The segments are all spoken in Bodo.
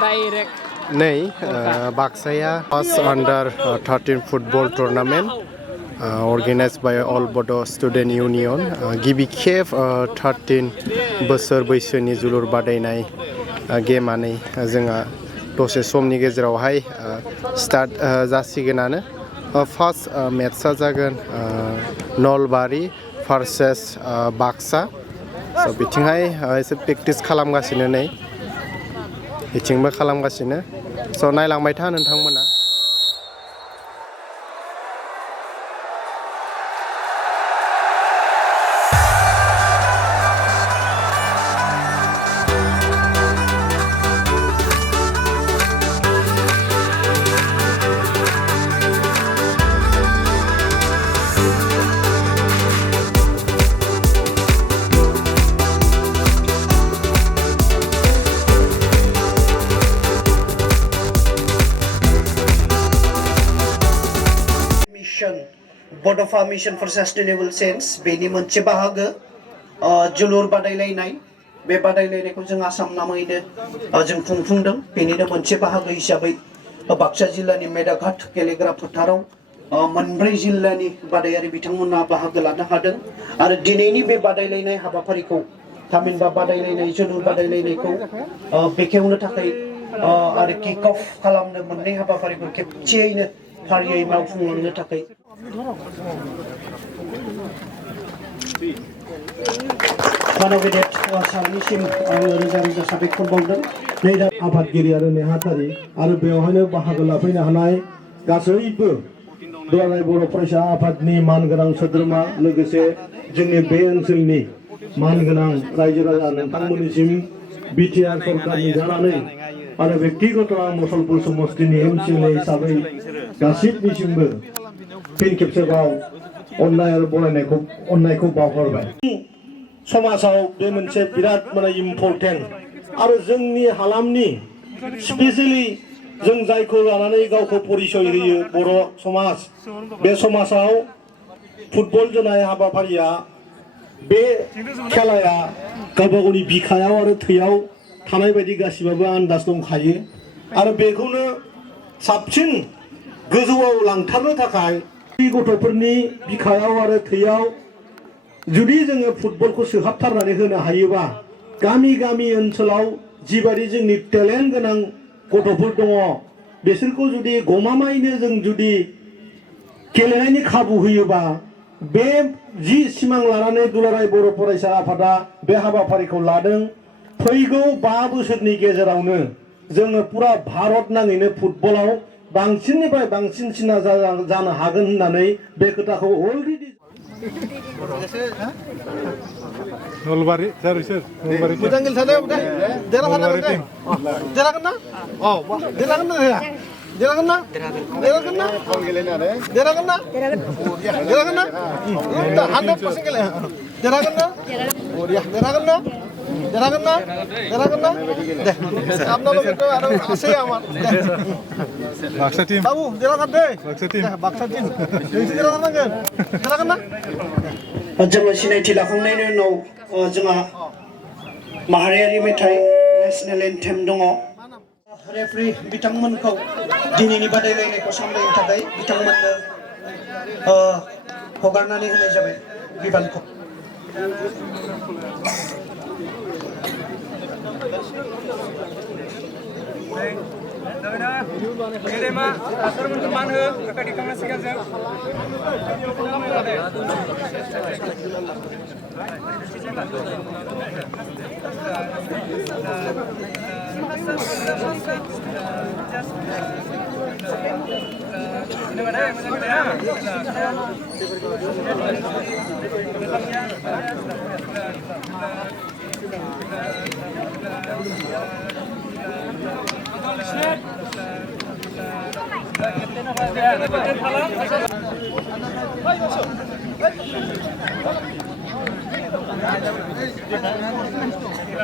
Direct. Nei, Baksaya first under 13 football tournament organized by All Bodo Student Union. Gibi खेब 13 बोसोर बैसोनि जोलुर बादायनाय गेमानै जोंहा दसे समनि गेजेरावहाय स्टार्ट जासिगोनानो. फार्स्ट मेट्सआ जागोन नलबारि भार्सेस बाक्सा. स बिथिंहाय एसे प्रेक्टिस खालामगासिनो नै बिथिंबो खालामगासिनो. स नायलांबाय था नोंथांमोना. Bodo Mission for Sustainable Change बेनि मोनसे बाहागो जोलुर बादायलायनाय. बे बादायलायनायखौ जों आसाम नाङैनो जों खुंफुंदों. बेनिनो मोनसे बाहागो हिसाबै बाक्सा जिल्लानि मेदाघाट गेलेग्रा फोथाराव मोनब्रै जिल्लानि बादायारि बिथांमोना बाहागो लानो हादों. आरो दिनैनि बे बादायलायनाय हाबाफारिखौ थामहिनबा बादायलायनाय जोलुर बादायलायनायखौ बेखेवनो थाखाय आरो किक अफ खालामनो मोननै हाबाफारिखौ खेबसेयैनो फारियै मावफुंलांनो थाखाय मानबेदेत सारनिसिम आङो रोजा रोजा साबायखर बावदों. नै दा आफादगिरि आरो नेहाथारि आरो बेवहायनो बाहागो लाफैनो हानाय गासैबो दुलाराय बर' फरायसा आफादनि मानगोनां सोद्रोमा लोगोसे जोंनि बे ओनसोलनि मानगोनां रायजो राजा नोंथांमोननिसिम बिटिआर सरकारनि जानानै आरो व्यक्तिगत मुसलपुर समष्टिनि एमसिएलए हिसाबै गासिबनिसिमबो फिन खेबसेबाव अननाय आरो अननायखौ बावहरबाय. समाजाव बे मोनसे बिराद माने इम्परटेन्ट आरो जोंनि हालामनि स्पेशेलि जों जायखौ लानानै गावखौ परिचय होयो बर' समाज, बे समाजाव फुटबल जोनाय हाबाफारिया बे खेलाया गावबा गावनि बिखायाव आरो थैयाव थानाय बायदि गासिबाबो आन्दाज दंखायो. आरो बेखौनो साबसिन गोजौआव लांथारनो थाखाय गथ'फोरनि बिखायाव आरो थैयाव जुदि जोङो फुटबलखौ सोहाबथारनानै होनो हायोबा गामि गामि ओनसोलाव जिबायदि जोंनि टेलेन्ट गोनां गथ'फोर दङ बिसोरखौ जुदि गमामायैनो जों जुदि गेलेनायनि खाबु होयोबा बे जि सिमां लानानै दुलाराय बर' फरायसा आफादा बे हाबाफारिखौ लादों. फैगौ 5 बोसोरनि गेजेरावनो जोङो पुरा भारत नाङैनो फुटबलाव बांसिननिफ्राय बांसिनसिना जानो हागोन होननानै बे खोथाखौ अलरेडि नलबारि सोर नलबारि मोजां गेलेथारदों देरहागोन ना देरहागोन ना देरहागोन ना देरहागोन ना देरहागोन ना देरहागोन ना देरहागोन ना 100% गेले देरहागोन ना देरहागोन ना देरहागोन ना देरहागोन ना दे आपनाबो बेखौ आरो आसे आमार बाक्सा टीम बाबु देरहागोन दे बाक्सा टीम नोंसोर देरहागोन देरहागोन ना. जोङो सिनायथि लाखांनायनि उनाव जोंहा माहारियारि मेथाइ नेशनेल एन्थेम दङ. रेफ्रि बिथांमोनखौ दिनैनि बादायलायनायखौ सामलायनो थाखाय बिथांमोननो हगारनानै होनाय जाबाय बिबानखौ. गेदेमा सारमोनखौ मान हो kakak diखांनांसिगोन जों.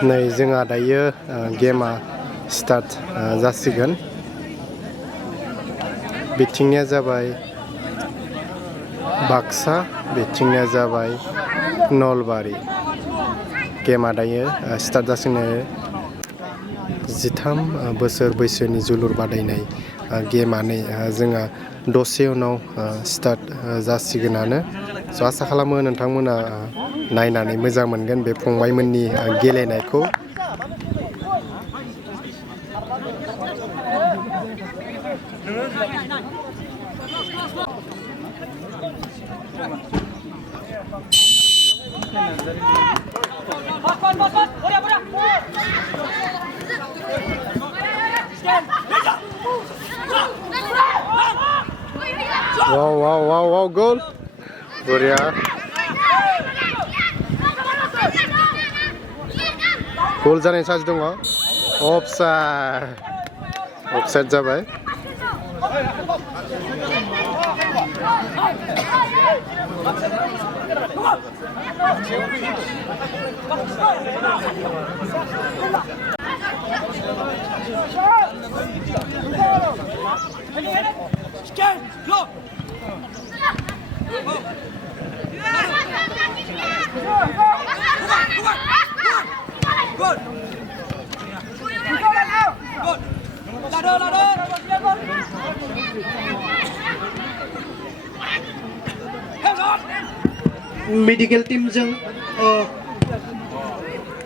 नै जोंहा दायो गेमा स्टार्ट जासिगोन. बिथिंनिया जाबाय बाक्सा, बिथिंनिया जाबाय नलबारि. गेमा दायो स्टार्ट जासिनो 13 बोसोर बैसोनि जोलुर बादायनाय गेमानै जोंहा दसे उनाव स्टार्ट जासिगोनानो स' आसा खालामो नोंथांमोना नायनानै मोजां मोनगोन बे फंबायमोननि गेलेनायखौ wow goal Korea goal जानायनि चान्स दङ अफसाइड जाबाय मेडिकेल टीमजों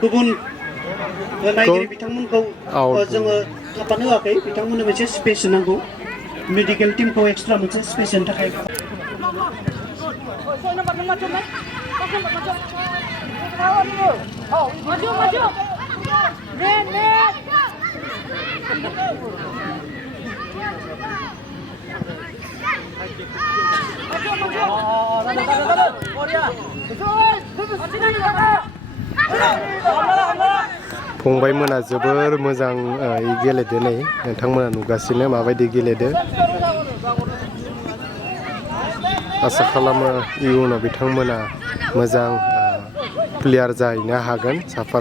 गुबुन नायगिरि बिथांमोनखौ जोङो थाफानो होआखै बिथांमोननो मोनसे स्पेस नांगौ मेडिकेल टीमखौ एक्सट्रा मोनसे स्पेसनि थाखाय फंबायमोना जोबोर मोजां गेलेदो नै नोंथांमोना नुगासिनो माबायदि गेलेदो आसा खालामो इयुनाव बिथांमोना मोजां प्लेयार जाहैनो हागोन साफा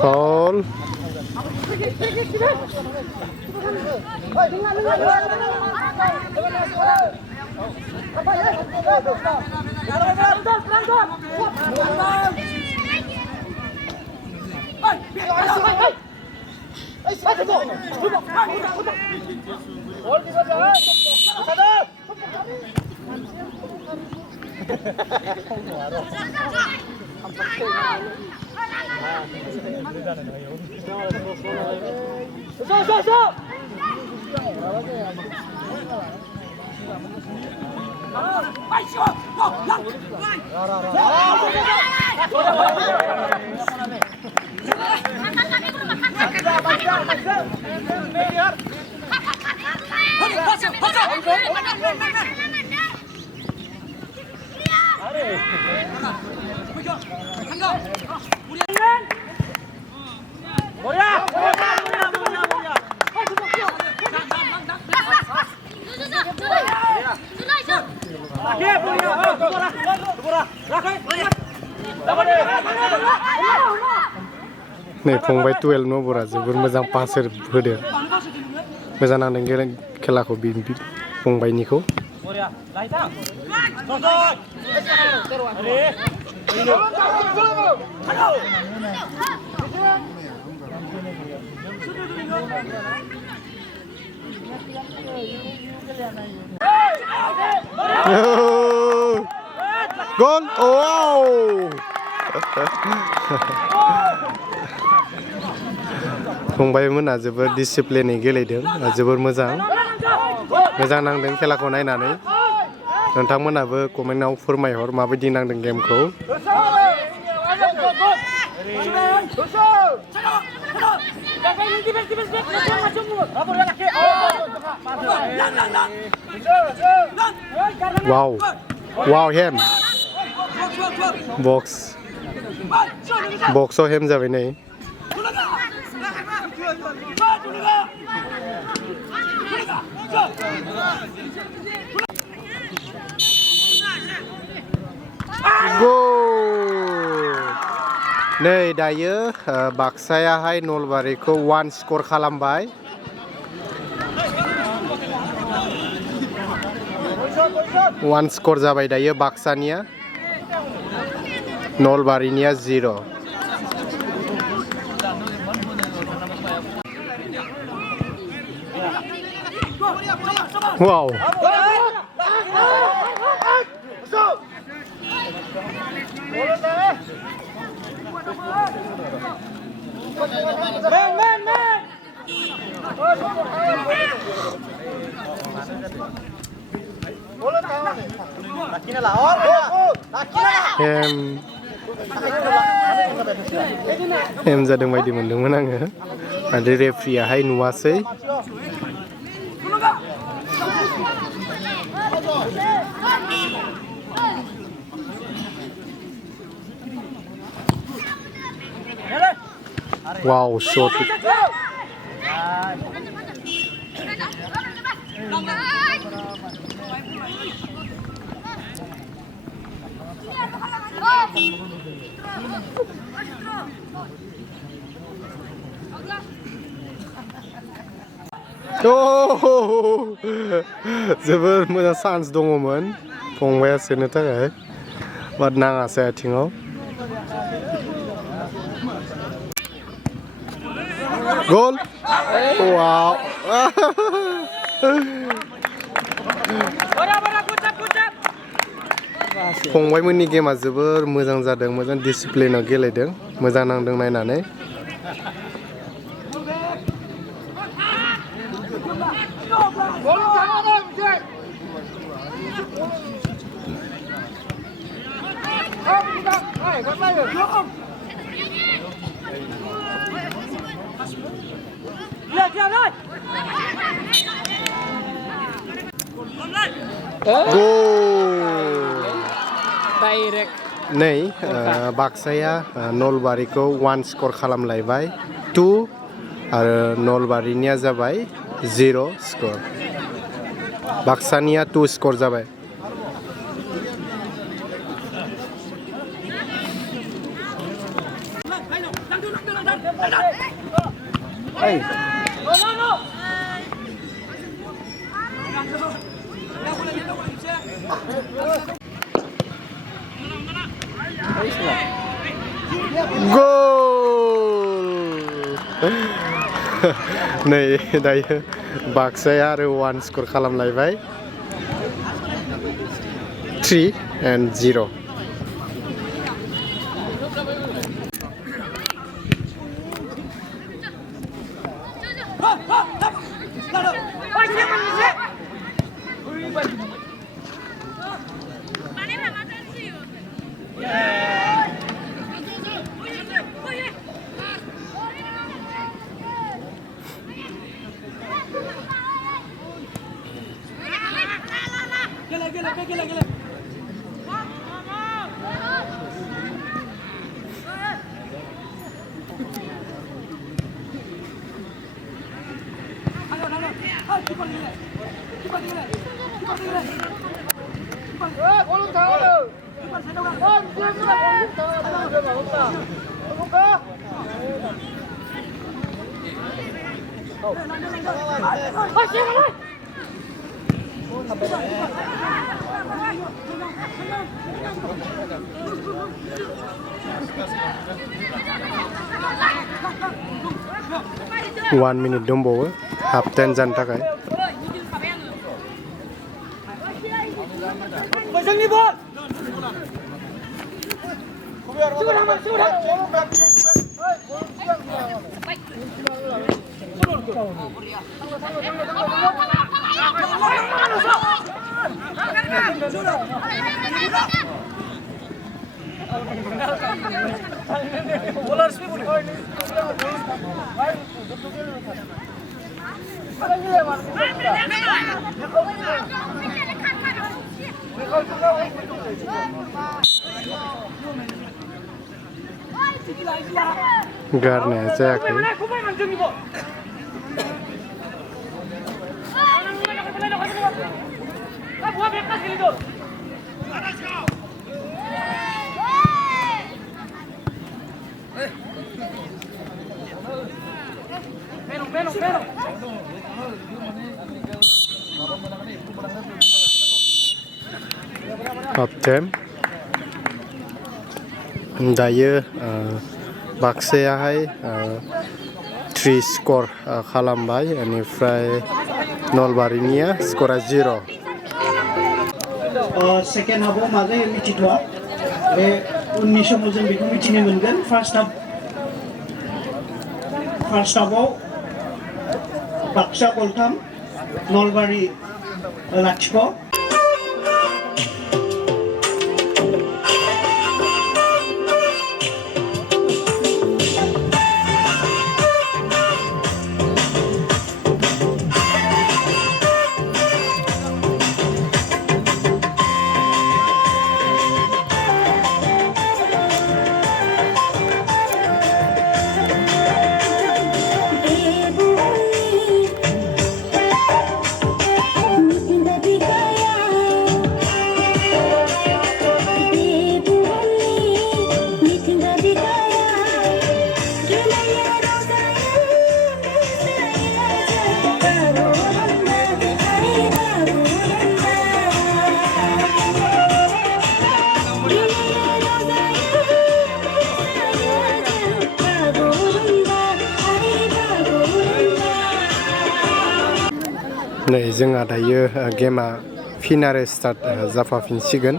Foul. नै फंबाय 12 नम्बरा जोबोर मोजां पास होदो मोजां नांदों खेलाखौ फंबायनिखौ Goal! Wow! फंबायमोना जोबोर डिसिप्लिनै गेलेदों जोबोर मोजां नांदों खेलाखौ नायनानै नोंथांमोनाबो कमेन्टआव फोरमायहर माबायदि नांदों गेमखौ Wow hem बक्सआव हेम जाबाय नै नै दायो बाक्सायाहाय नलबारिखौ 1 स्कर खालामबाय। वन स्कर जाबाय दायो बाक्सानिया, नलबारिनिया 0। वाव हेम जादों बायदि मोनदोंमोन आङो, आरो रेफ्रियाहाय नुवासै। वाव शॉट जोबोर मोजां चान्स दङमोन फंबाया सोनो थाखाय, बाट नाङासै आथिङाव। गल वाव फंबायमोननि गेमा जोबोर मोजां जादों, मोजां डिसिप्लिनाव गेलेदों, मोजां नांदों नायनानै। नै बाक्साया नलबारिखौ 1 स्कर खालामलायबाय 2 आरो नलबारिनिया जाबाय 0 स्कर। बाक्सानिया 2 स्कर जाबाय। नै दायो बाक्साया आरो 1 स्कर खालामलायबाय 3 and 0। One minute दंबावो हाफ टाइम जानो थाखाय। गारनाया जायाखै। हाफ टाइम दायो बाक्सायाहाय 3 स्कर खालामबाय बेनिफ्राय नलबारिनिया स्करा 0 सेकेन्ड हाफआव मा जायो मिथिथ'आ बे उननि समाव जों बेखौ मिथिनो मोनगोन फार्स्ट हाफआव बाक्सा गलथाम नलबारि लाथिख' नै जोंहा दायो गेमा फिन आरो स्टार्ट जाफाफिनसिगोन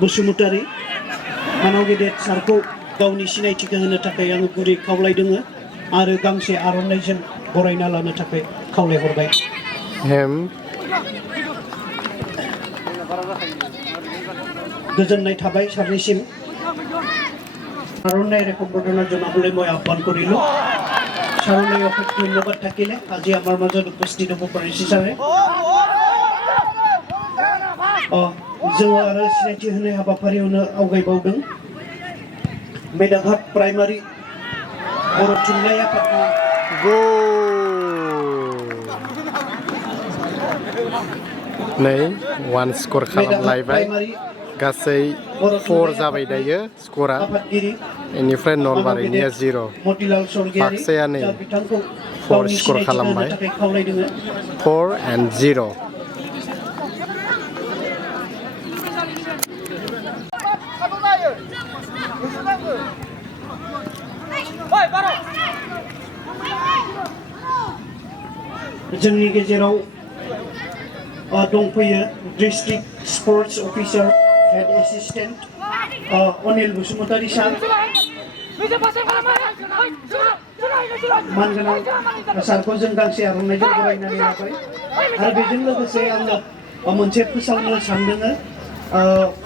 बसुमतारी मानाव गेदेर सारखौ गावनि सिनायथिखौ होनो थाखाय आङो गुरै खावलायदों आरो गांसे आर'नाइजों बरायना लानो थाखाय खावलायहरबाय गोजोननाय थाबाय सारनिसिम आर'नाइ রেকর্ড ঘটনার জন্য বলে মই আহ্বান কৰিল সারণাই অশেষ ধন্যবাদ থাকিলে আজি আমাৰ মাজত উপস্থিত হ'ব পাৰিছে ছাৰে जोङो आरो सिनायथि होनाय हाबाफारियावनो आवगायबावदों मेदाघाट प्राइमारि बर' थुनलाइ आफादनि नै 1 स्कर खालामलायबाय गासै 4 जाबाय दायो स्करा बेनिफ्राय नलबारिनिया 0 बाक्साया नै 4 स्कर खालामबाय 4 and 0 जोंनि गेजेराव दंफैयो district sports officer head assistant Anil Basumatary sir मानगोनां सारखौ जों गांसे आर'नाइजों बरायनानै लाबाय आरो बेजों लोगोसे आङो मोनसे फोसावनो सानदों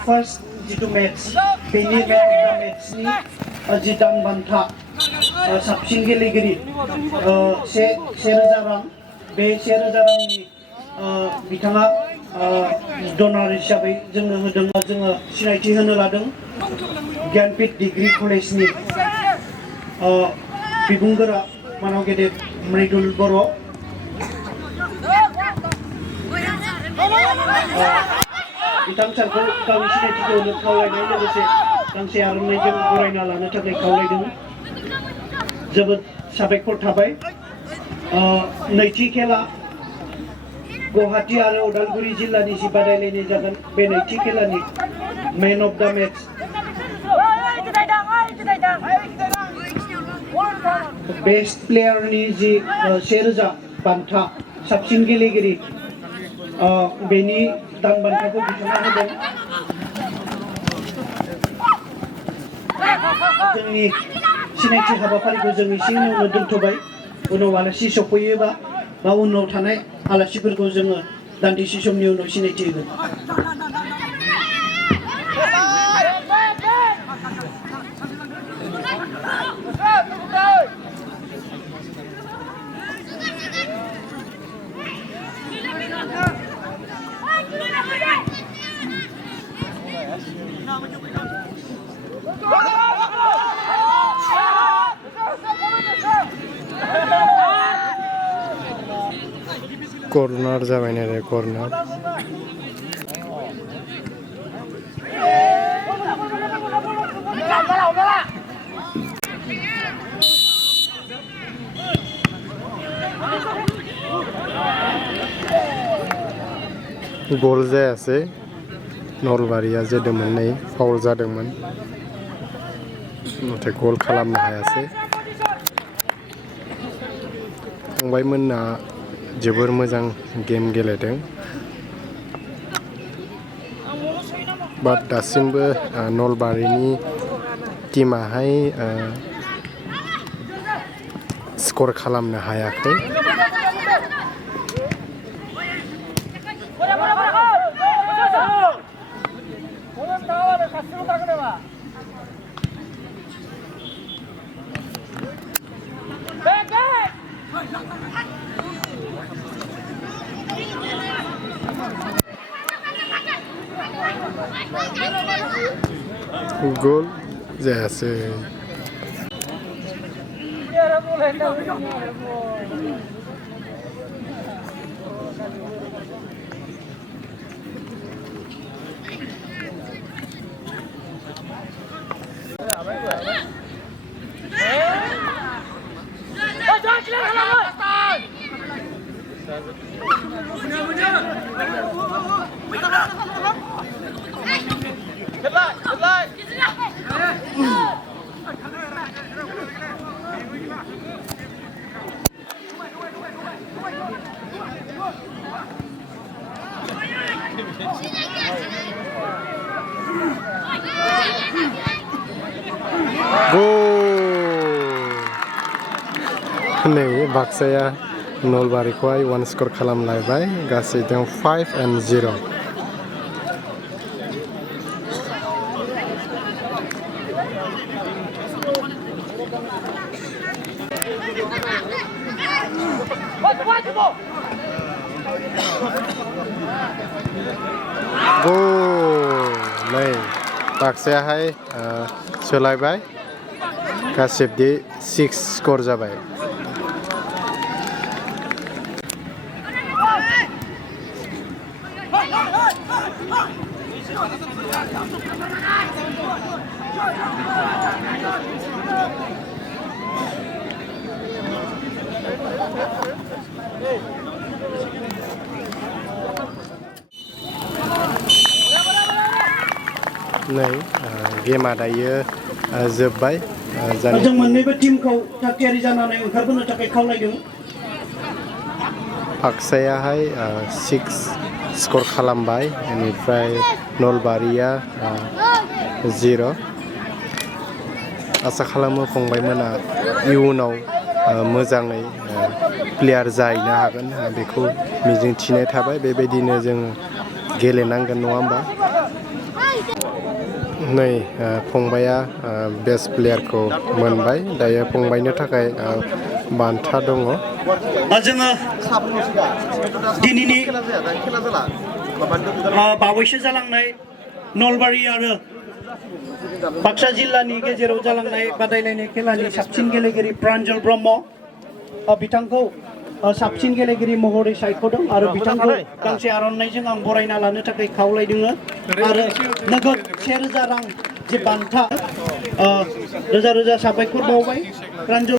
फार्स्ट जिथु मेट्स बेनि मेट्सनि जि दान बान्था साबसिन गेलेगिरि 1,000 रां बे 1,000 रांनि बिथाङा डनार हिसाबै जोंनो होदों जोङो सिनायथि होनो लादों ज्ञानपीठ डिग्री कलेजनि बिबुंगोरा मानाव गेदेर मृदुल बर' बिथां सारखौ गावनि सिनायथिखौ होनो खावलायनाय लोगोसे गांसे आर'नाइजों बरायना लानो थाखाय खावलायदों जोबोद साबायखर थाबाय नैथि खेला गुवाहाटी आरो उदालगुरि जिल्लानि जि बादायलायनाय जागोन बे नैथि खेलानि मैन अफ द मैच बेस्ट प्लेयारनि जि 1000 बान्था साबसिन गेलेगिरि बेनि दान बान्थाखौ बिथाङा होदों जोंनि सिनायथि हाबाफारिखौ जों एसे उनावनो दोनथ'बाय उनाव आलासि सफैयोबा बा उनाव थानाय आलासिफोरखौ जोङो दान्दिसे समनि उनाव सिनायथि होगोन कर्नार जाबाय ना रे कर्नार गल जायासै नलबारिया जेदोंमोन नै फाउल जादोंमोन नाथाय गल खालामनो हायासै फंबायमोनना जोबोर मोजां गेम गेलेदों बाट दासिमबो नलबारिनि टीमाहाय स्कर खालामनो हायाखै gol जायासै नै बाक्साया नलबारिखौहाय 1 स्कर खालामलायबाय गासै दं 5-0 नै बाक्सायाहाय सोलायबाय गासिबो 6 स्कर जाबाय नै गेमा दायो जोब्बाय जों मोननैबो टीमखौ थागथियारि जानानै ओंखारबोनो थाखाय खावलायदों बाक्सायाहाय 6 स्कर खालामबाय बेनिफ्राय नलबारिया 0 आसा खालामो फंबायमोना इयुनाव मोजाङै प्लेयार जाहैनो हागोन बेखौ मिजिंथिनाय थाबाय बेबायदिनो जों गेलेनांगोन नङा होमबा नै फंबाया बेस्ट प्लेयारखौ मोनबाय दायो फंबायनो थाखाय बान्था दङ जोङो दिनैनि बावैसो जालांनाय नलबारि आरो बाक्सा जिल्लानि गेजेराव जालांनाय बादायलायनाय खेलानि साबसिन गेलेगिरि प्रान्जल ब्रह्म बिथांखौ साबसिन गेलेगिरि महरै सायख'दों आरो बिथांखौ गांसे आर'नाइजों आं बरायना लानो थाखाय खावलायदों आरो नोगोद 1000 रां जे बान्था रोजा रोजा साबायखर बावबाय प्रान्जल